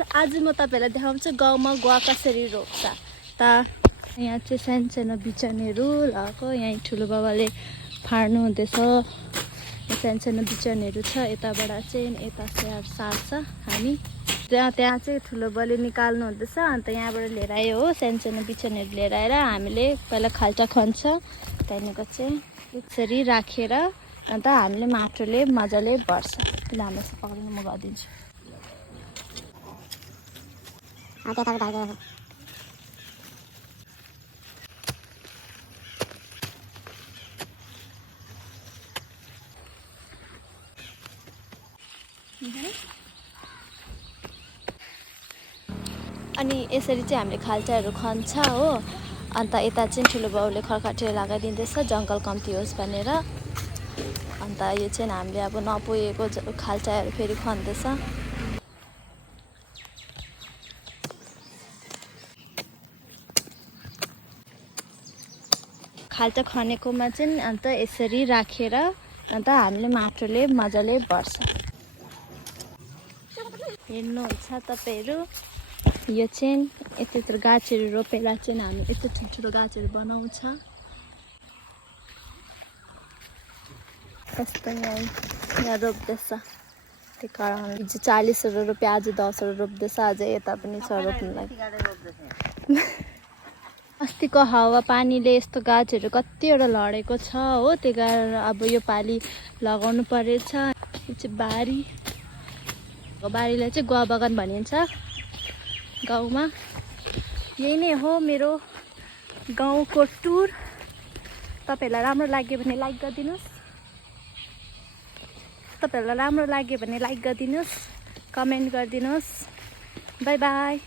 आज म तपाईहरुलाई देखाउँछु गाउँमा गुवा कसरी रोप्छ। त यहाँ चाहिँ सानो बिजनहरु लगाएको, यहाँ ठुलो बाबाले फाड्नु हुँदैछ। सानो बिजनहरु छ, यताबाट चाहिँ यता सार्छ हामी। त्यहाँ चाहिँ ठुलो बाले निकाल्नु हुँदैछ, अन्त यहाँबाट लिएर आयो हो सानो बिजनहरु लिएर आएर हामीले पहिला खाल्टा खन्छ। त्यहाँदेखिको चाहिँ यसरी राखेर अन्त हामीले माटोले मजाले भर्छ। त्यसले हामीलाई पकाउनु म गरिदिन्छु। अनि यसरी चाहिँ हामीले खाल्चाहरू खन्छ हो। अन्त यता चाहिँ ठुलो बाउले खरकाटे लगाइदिँदैछ जङ्गल कम्ती होस् भनेर। अन्त यो चाहिँ हामीले अब नपुगेको खाल्चाहरू फेरि खन्दैछ। खाल्चा खनेकोमा चाहिँ अन्त यसरी राखेर अन्त हामीले माटोले मजाले भर्छ। हेर्नुहुन्छ तपाईहरु, यो चाहिँ यत्रो गाछहरू रोपेर चाहिँ हामी यत्रो ठुल्ठुलो गाछहरू बनाउँछ। यस्तो यहाँ रोप्दैछ। त्यही कारण हिजो 40 रोप्यो, आज 10 रोप्दैछ। आज यता पनि छ रोप्नुलाई। अस्तिको हावा पानीले यस्तो गाछहरू कतिवटा लडेको छ हो। त्यही कारण अब यो पाली लगाउनु परेछ। यो चाहिँ बारी, बारीलाई चाहिँ गुवा बगान भनिन्छ गाउँमा। यही नै हो मेरो गाउँको टुर। तपाईहरुलाई राम्रो लाग्यो भने लाइक गरिदिनुस्। तपाईहरुलाई राम्रो लाग्यो भने लाइक गरिदिनुस्, कमेन्ट गरिदिनुस्। Bye bye.